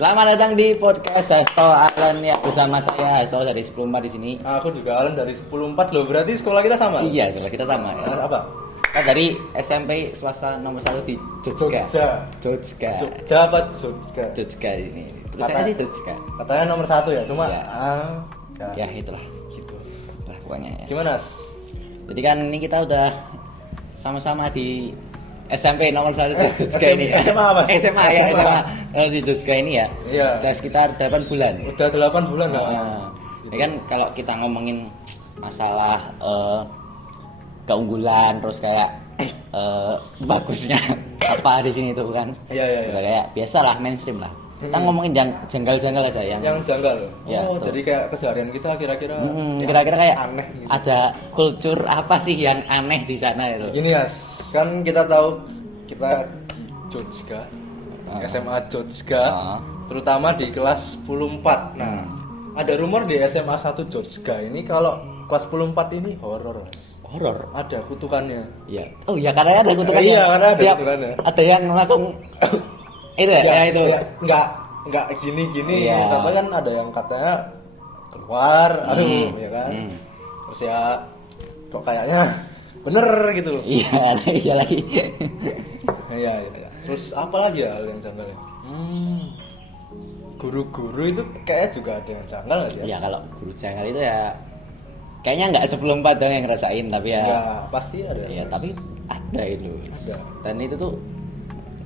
Selamat datang di podcast Hasto Alan ya, bersama saya Hasto dari 10.4 di sini. Aku juga Alan dari 10.4 loh. Berarti sekolah kita sama? Iya, sekolah kita sama ya. Apa? Kita dari SMP swasta nomor 1 di Jogja. Jogja apa Jogja? Jogja ini. Tulisannya sih Jogja. Katanya nomor 1 ya, cuma Iya. Ya Itulah. gitu. Lah pokoknya ya. Gimana, As? Jadi kan ini kita udah sama-sama di SMP nomor 1 di Jogja ini ya. SMA, Mas. SMA ya, SMA di Jogja ini ya. Iya. Udah sekitar 8 bulan. Udah 8 bulan enggak? Ya kan kalau kita ngomongin masalah keunggulan terus kayak bagusnya apa di sini tuh kan. Iya. Udah kayak biasalah mainstream lah. Kita ngomongin janggal-janggal aja ya. Yang janggal. Ya, oh, betul. jadi kayak keseharian kita kira-kira Kira-kira kayak aneh gitu. ada kultur apa sih yang aneh di sana itu? Gini, As. Kan kita tahu kita di Jogja. SMA Jogja. Terutama di kelas 10.4. Nah, ada rumor di SMA 1 Jogja ini kalau kelas 10.4 ini horor, Mas. Horor. Ada kutukannya. Iya. Oh iya, karena ada kutukannya. Iya, karena ada Tiap- kutukannya. Ada yang langsung itu ya, itu. Ya, enggak gini-gini, Iya. tapi kan ada yang katanya keluar, ya kan. Terus ya kok kayaknya bener gitu. Iya lagi. Iya. Terus apa lagi ya hal yang janggal ya? Guru-guru itu kayaknya juga ada yang janggal nggak sih? Ya kalau guru janggal itu ya kayaknya nggak 10.4 dong yang ngerasain, tapi ya Enggak, pasti ada. ya tapi ada itu. Ada. Dan itu tuh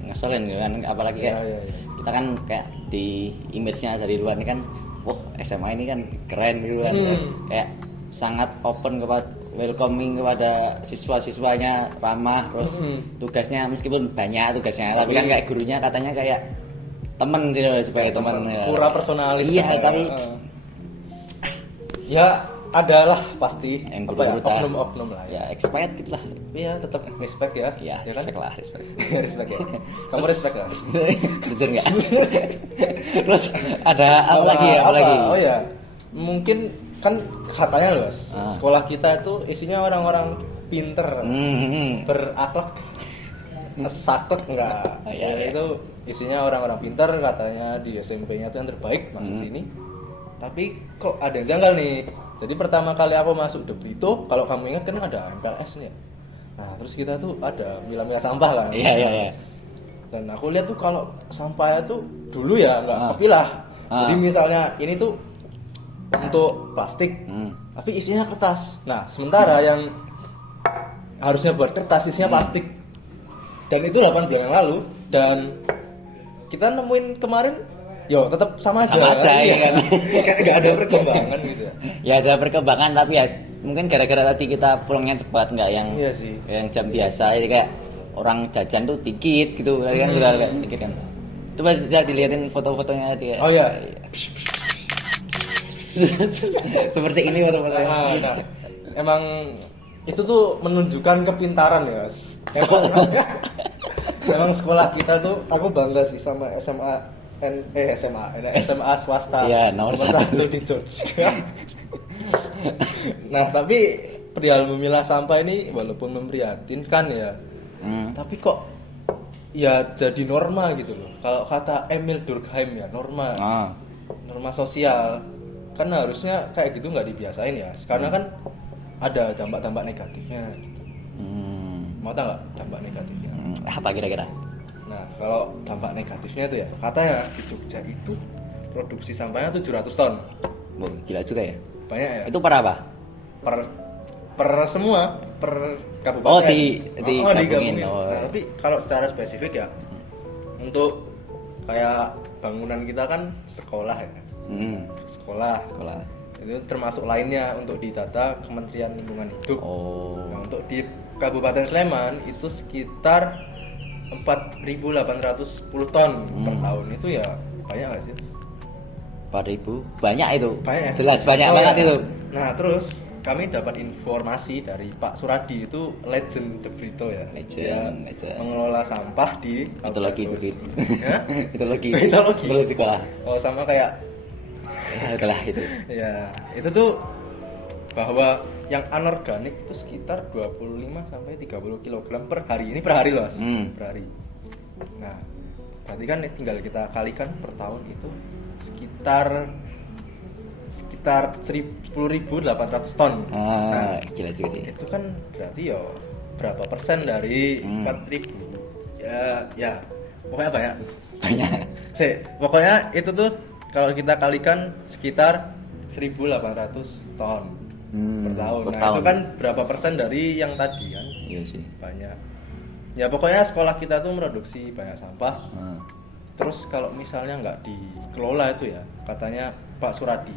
ngeselin gitu kan, apalagi kayak Iya. kita kan kayak di image-nya dari luar ini kan, wah SMA ini kan keren gitu kan. Terus kayak sangat open kepada welcoming kepada siswa-siswanya, ramah, terus tugasnya meskipun banyak tugasnya, tapi kan kayak gurunya katanya kayak temen sih loh, sebagai teman. Pura personalis. Iya, tapi ya adalah pasti yang apa ya, guru-guru tak- oknum-oknum lah ya. ya expired gitu lah. Iya, tetap respect ya. Ya, kan? respect lah, respect. Respect ya. Kamu respect lah. Jujur nggak? Terus ada apa lagi ya? Apa lagi? Oh ya, mungkin kan katanya loh, Mas, sekolah kita itu isinya orang-orang pinter, berakhlak, saklek enggak. Iya. Itu isinya orang-orang pinter, katanya di SMP-nya itu yang terbaik masuk sini. Tapi kok ada yang janggal nih. Jadi pertama kali aku masuk Debrito, kalau kamu ingat kan ada MPLS nih. Nah, terus kita tuh ada milah-milah sampah kan. Iya. Dan aku lihat tuh kalau sampahnya tuh dulu ya nggak kepilah. Jadi misalnya ini tuh untuk plastik, tapi isinya kertas. Nah, sementara yang harusnya buat kertas isinya plastik. Dan itu 8 bulan yang lalu. Dan kita nemuin kemarin, yo tetap sama aja. Sama aja, Iya kan? Kayak nggak ada perkembangan gitu. Ya ada perkembangan, tapi ya mungkin gara-gara tadi kita pulangnya cepat, nggak yang Iya sih. yang jam biasa, jadi kayak orang jajan tuh dikit gitu kan, juga kayak dikit kan. Coba bisa dilihatin foto-fotonya dia. Oh iya. Seperti ini foto-fotonya. Nah, emang itu tuh menunjukkan kepintaran ya, Mas. Emang sekolah kita tuh, aku bangga sih sama SMA swasta. Iya, nomor 1 di Jogja. Nah, tapi perihal memilah sampah ini walaupun memprihatinkan ya, tapi kok ya jadi norma gitu loh. Kalau kata Emil Durkheim ya, norma sosial kan harusnya kayak gitu nggak dibiasain ya, karena kan ada dampak-dampak negatifnya gitu. Mau tahu nggak dampak negatifnya? Apa kira-kira? Nah, kalau dampak negatifnya itu ya, katanya di Jogja itu produksi sampahnya 700 ton. Oh, gila juga ya. Banyak ya? Itu per apa? Per semua, per kabupaten. Oh, digabungin. digabungin. Oh. Nah, tapi kalau secara spesifik ya, untuk kayak bangunan kita kan sekolah ya. Sekolah. Itu termasuk lainnya untuk ditata Kementerian Lingkungan Hidup. Nah, untuk di Kabupaten Sleman itu sekitar 4.810 ton per tahun. Itu ya banyak nggak sih? 4.000 banyak itu. Banyak. Jelas banyak banget itu. Nah, terus kami dapat informasi dari Pak Suradi, itu legend Debrito ya. Legend. Mengelola sampah di Mitologi Kabupaten. itu. Ya? Mitologi. Mitologi. Sekolah. Oh, sama kayak Ya, itulah itu. ya, itu tuh bahwa yang anorganik itu sekitar 25 sampai 30 kg per hari. Ini per hari loh, Mas. Per hari. Nah, berarti kan tinggal kita kalikan per tahun itu sekitar 10.800 ton. Nah, gila juga sih. itu kan berarti ya berapa persen dari 4.000? Ya pokoknya banyak. Pokoknya itu tuh kalau kita kalikan sekitar 1.800 ton per tahun. Per Nah tahun. itu kan berapa persen dari yang tadi kan? Iya sih. Banyak. Ya pokoknya sekolah kita tuh produksi banyak sampah. Terus kalau misalnya nggak dikelola itu ya, katanya Pak Suradi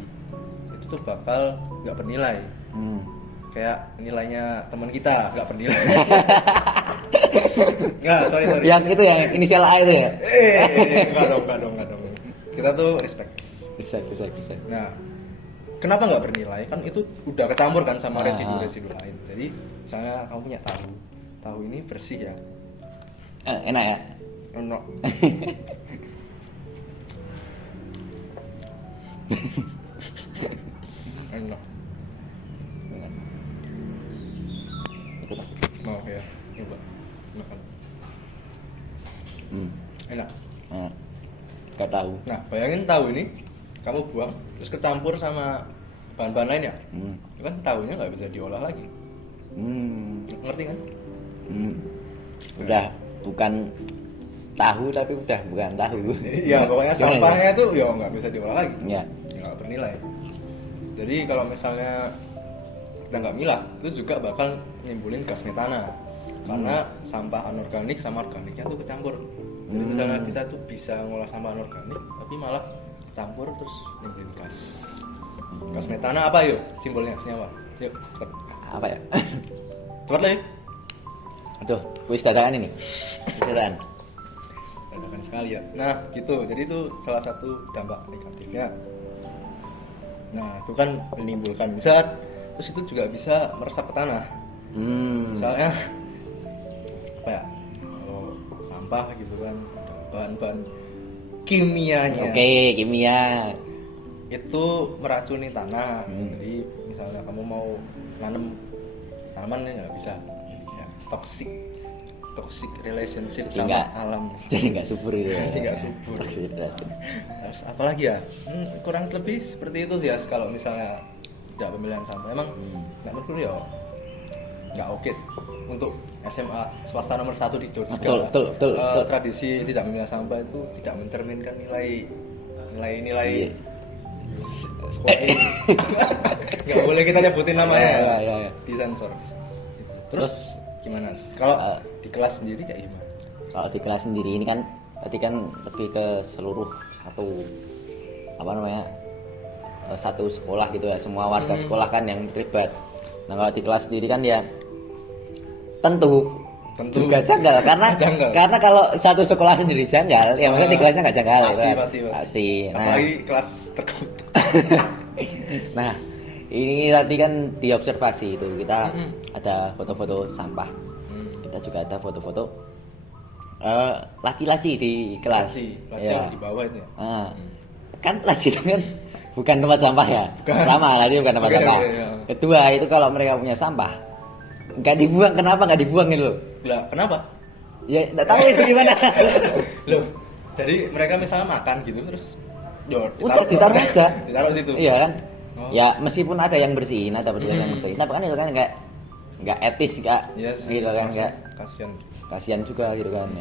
itu tuh bakal nggak bernilai. Kayak nilainya teman kita nggak bernilai. Nggak, sorry. Yang itu yang inisial A itu ya. Nggak dong. Kita tuh respect. Bisa. Nah, kenapa nggak bernilai? Kan itu udah kecampur kan sama residu-residu lain. Jadi misalnya kamu punya tahu ini bersih ya. Enak ya. Enak. Enak. Ikut. Mau ya, coba makan. Enak. Gak tahu. Nah, bayangin tahu ini kamu buang terus kecampur sama bahan-bahan lain ya. Itu kan tahunya nggak bisa diolah lagi. Ngerti kan? Udah bukan tahu tapi udah bukan tahu. Iya, pokoknya sampahnya tuh ya nggak bisa diolah lagi. Iya. Ya nggak bernilai. Jadi kalau misalnya kita nggak milah, itu juga bakal nimbulin gas metana. Karena sampah anorganik sama organiknya tuh kecampur. Jadi misalnya kita tuh bisa ngolah sampah anorganik, tapi malah campur terus nimbulin gas. Gas metana apa yuk? Simbolnya senyawa. Yuk, cepet. Apa ya? Cepet lah yuk. Aduh, kuis dadakan ini. Kuis dadakan. Dadakan sekali ya. Nah, gitu. Jadi itu salah satu dampak negatifnya. Nah, itu kan menimbulkan zat. Terus itu juga bisa meresap ke tanah. Misalnya apa ya? Kalau sampah gitu kan ada bahan-bahan kimianya. Oke, kimia. Itu meracuni tanah. Jadi misalnya kamu mau nanam tanaman ya nggak bisa. Ya, toxic relationship Jadi sama nggak- alam. Jadi nggak subur itu ya. Jadi nggak subur. Toxic racun. Terus apalagi ya? Kurang lebih seperti itu sih ya kalau misalnya tidak pemilihan sampah. Emang nggak menurutku ya nggak oke sih untuk SMA swasta nomor 1 di Jogja. Betul. Tradisi tidak memilah sampah itu tidak mencerminkan nilai sekolah ini. Nggak boleh kita nyebutin namanya. Ya. Disensor. Terus gimana? Kalau di kelas sendiri kayak gimana? Kalau di kelas sendiri ini kan tadi kan lebih ke seluruh satu sekolah gitu ya, semua warga sekolah kan yang terlibat. Nah kalau di kelas sendiri kan ya tentu juga janggal karena kalau satu sekolah sendiri janggal ya maksudnya di kelasnya nggak janggal pasti. Nah, apalagi kelas terkutuk. nah ini tadi kan diobservasi itu kita ada foto-foto sampah, kita juga ada foto-foto laci-laci di kelas. Laci yang di bawah itu ya. Kan laci itu kan bukan tempat sampah ya. Pertama, laci bukan tempat sampah. Kedua, itu kalau mereka punya sampah nggak dibuang, kenapa nggak dibuang gitu loh? Lah, kenapa? Ya nggak tahu itu gimana. Loh, jadi mereka misalnya makan gitu terus udah ditaruh aja. Ditaruh situ. Iya kan? Ya meskipun ada yang bersihin, ada yang bersihin, tapi kan itu kan kayak nggak etis, nggak gitu kan, nggak kasihan juga gitu kan.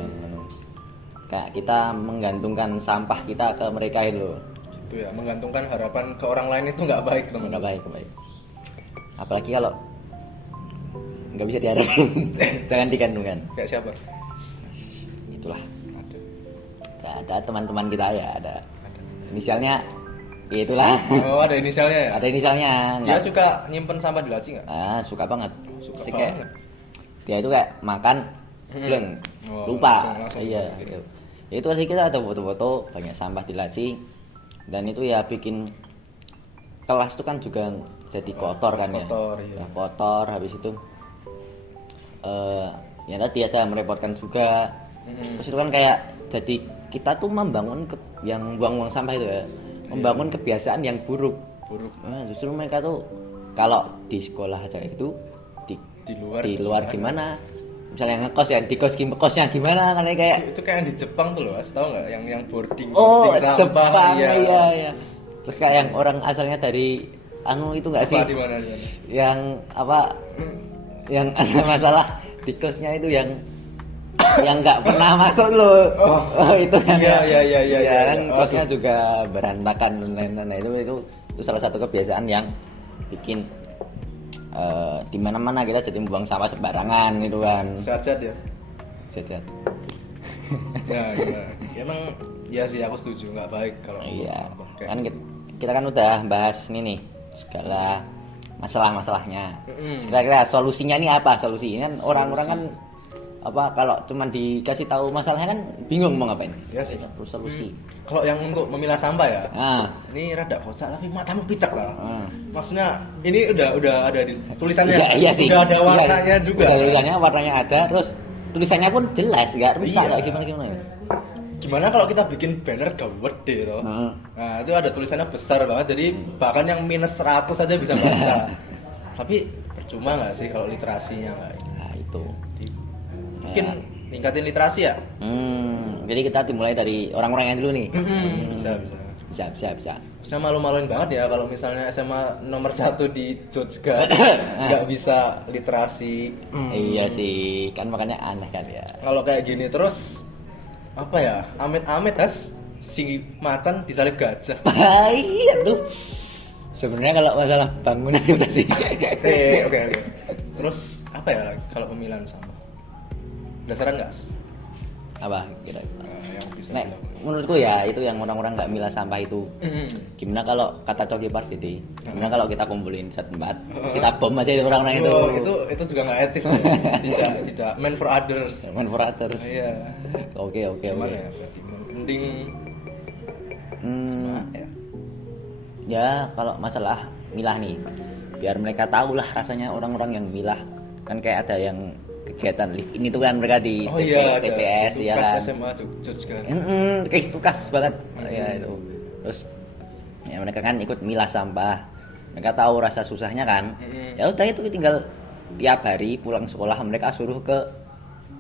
Kayak kita menggantungkan sampah kita ke mereka itu loh. Itu ya, menggantungkan harapan ke orang lain itu nggak baik teman. Nggak baik. Apalagi kalau nggak bisa diharapin, jangan digantungkan. Kayak siapa? Itulah. Ada teman-teman kita ya, ada inisialnya. Ya itulah. Oh, ada inisialnya ya? Ada inisialnya. Dia suka nyimpen sampah di laci nggak? Suka banget. Suka Kayak banget. dia itu kayak makan bleng, lupa. langsung Iya. Gitu. Itu tadi kita ada foto-foto banyak sampah di laci, dan itu ya bikin kelas itu kan juga jadi kotor kan ya. Iya. Kotor habis itu ya tadi ada merepotkan juga. Terus itu kan kayak jadi kita tuh membangun yang buang-buang sampah itu ya, membangun kebiasaan yang buruk. Nah, justru mereka tuh kalau di sekolah aja itu di luar gimana misalnya ngekos ya, di kosnya gimana kan kayak itu kayak yang di Jepang tuh loh, Mas, tahu nggak yang boarding oh boarding sampah. Jepang Iya. iya. Terus kayak yang orang asalnya dari itu nggak sih? Apa di mana? Yang apa? Yang ada masalah di kosnya itu yang nggak pernah masuk loh. Oh, itu kan. Iya. Kan kosnya juga berantakan dan lain-lain. Nah, itu salah satu kebiasaan yang bikin di mana-mana kita jadi membuang sampah sembarangan gitu kan. Sehat-sehat ya. Sehat. Ya. Emang ya sih aku setuju, nggak baik kalau Iya. sampah. Kayak Kan kita kan udah bahas ini nih segala masalah-masalahnya. Kira-kira solusinya ini apa? Solusinya kan orang-orang kan apa kalau cuma dikasih tahu masalahnya kan bingung mau ngapain. Ya sih. Terus solusi. Kalau yang untuk memilah sampah ya, ini rada kocak tapi matamu picak lah. Maksudnya ini udah ada di tulisannya, iya sih. udah ada warnanya juga. Udah tulisannya, warnanya ada, terus tulisannya pun jelas, nggak rusak, Iya. nggak gimana ya. Gimana kalau kita bikin banner gede toh? Nah, itu ada tulisannya besar banget, jadi bahkan yang minus 100 aja bisa baca. Tapi percuma nggak sih kalau literasinya nggak? Nah itu. Mungkin tingkatin literasi ya? Jadi kita dimulai dari orang-orang yang dulu nih. Bisa. Sudah malu-maluin banget ya kalau misalnya SMA nomor 1 di Jogja nggak bisa literasi. Iya sih, kan makanya aneh kan ya. Kalau kayak gini terus apa ya? Amit-amit has si macan disalib gajah. Iya tuh. Sebenarnya kalau masalah bangunan itu sih. Oke. Terus apa ya lagi kalau pemilihan sampah? Penasaran nggak? Apa kira? Yang bisa Nek, dilakukan. menurutku ya itu yang orang-orang nggak milah sampah itu. Gimana kalau kata Coki Pardede? Gimana kalau kita kumpulin satu tempat, kita bom aja itu orang-orang itu. Itu juga nggak etis. tidak meant for others. Man for others. Iya. Oke. Gimana ya? Mending Ya kalau masalah milah nih, biar mereka tahu lah rasanya orang-orang yang milah. Kan kayak ada yang kegiatan live ini tuh kan mereka di TPS ya kan. SMA Jogja. Kayak tugas banget. Ya itu. Terus ya mereka kan ikut milah sampah. Mereka tahu rasa susahnya kan. Ya udah itu tinggal tiap hari pulang sekolah mereka suruh ke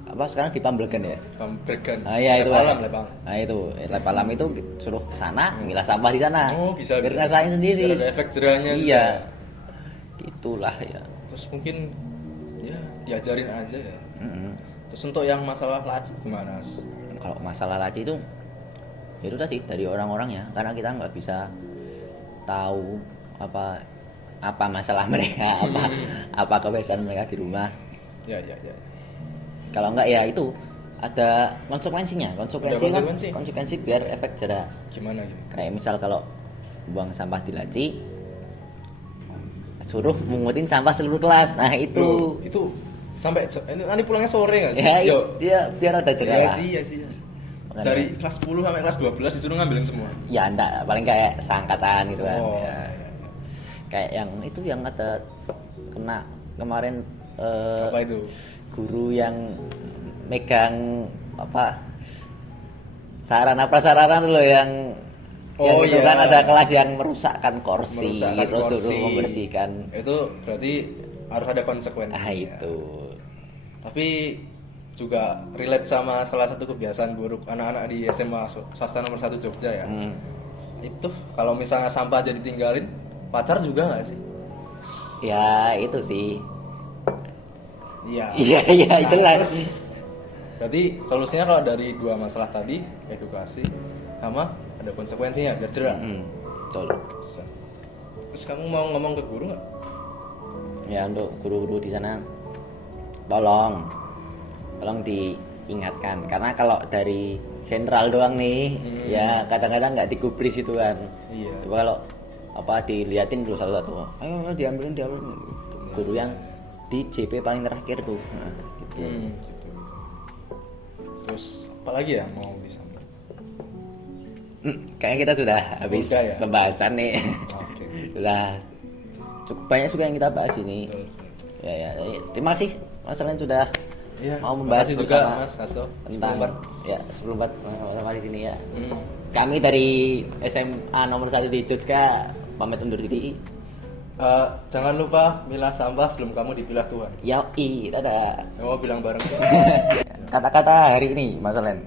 apa sekarang di Pamblegan ya. Pamblegan. Ah iya itu. Lepalam, Lepang. Nah itu, Lepalam itu suruh ke sana milah sampah di sana. Oh, bisa. Biar rasain sendiri. Biar ada efek jerahnya. Iya. Itulah ya. Terus mungkin ya diajarin aja ya. Terus untuk yang masalah laci gimana? Kalau masalah laci itu ya itu tadi dari orang-orang ya, karena kita nggak bisa tahu apa masalah mereka, apa kebiasaan mereka di rumah. Ya. Kalau enggak ya itu ada konsekuensinya, konsekuensi biar efek jerah. Gimana? Kayak misal kalau buang sampah di laci, suruh mungutin sampah seluruh kelas. Nah itu. Itu sampai nanti pulangnya sore nggak sih? Ya, dia biar ada jerah. Iya sih. Dari kelas 10 sampai kelas 12 disuruh ngambilin semua. Ya enggak, paling kayak seangkatan gitu kan. Oh, Ya. Kayak yang itu yang ada kena kemarin apa itu? Guru yang megang sarana prasarana dulu yang itu kan ada kelas yang merusakkan kursi, terus suruh membersihkan. Itu berarti harus ada konsekuensi. Itu. Tapi juga relate sama salah satu kebiasaan buruk anak-anak di SMA swasta nomor 1 Jogja ya. Itu kalau misalnya sampah jadi tinggalin, pacar juga nggak sih? Ya itu sih. Iya. Iya jelas. Berarti solusinya kalau dari dua masalah tadi, edukasi sama ada konsekuensinya, biar jerah. Betul. Terus kamu mau ngomong ke guru nggak? Ya untuk guru-guru di sana tolong diingatkan, karena kalau dari sentral doang nih ya kadang-kadang nggak digubris itu kan. Iya. Coba kalau diliatin dulu satu-satu, ayo diambilin guru yang di JP paling terakhir tuh. Nah, gitu. Terus apa lagi ya mau bisa? Kayaknya kita sudah habis pembahasan nih. Oke. Sudah cukup banyak juga yang kita bahas ini. Ya. Terima kasih Mas Alen sudah mau membahas juga Mas Hasto tentang sebelum sama di sini ya. Kami dari SMA nomor 1 di Jogja pamit undur diri. Jangan lupa milah sampah sebelum kamu dipilah Tuhan. Yoi, dadah. Mau bilang bareng? Kata-kata hari ini, Mas Olen.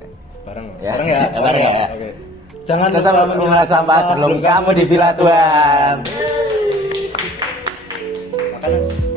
Bareng Ya. bareng ya. Bareng ya. Oke. Jangan Jangan lupa memilah sampah sebelum kamu dipilah Tuhan. Makan.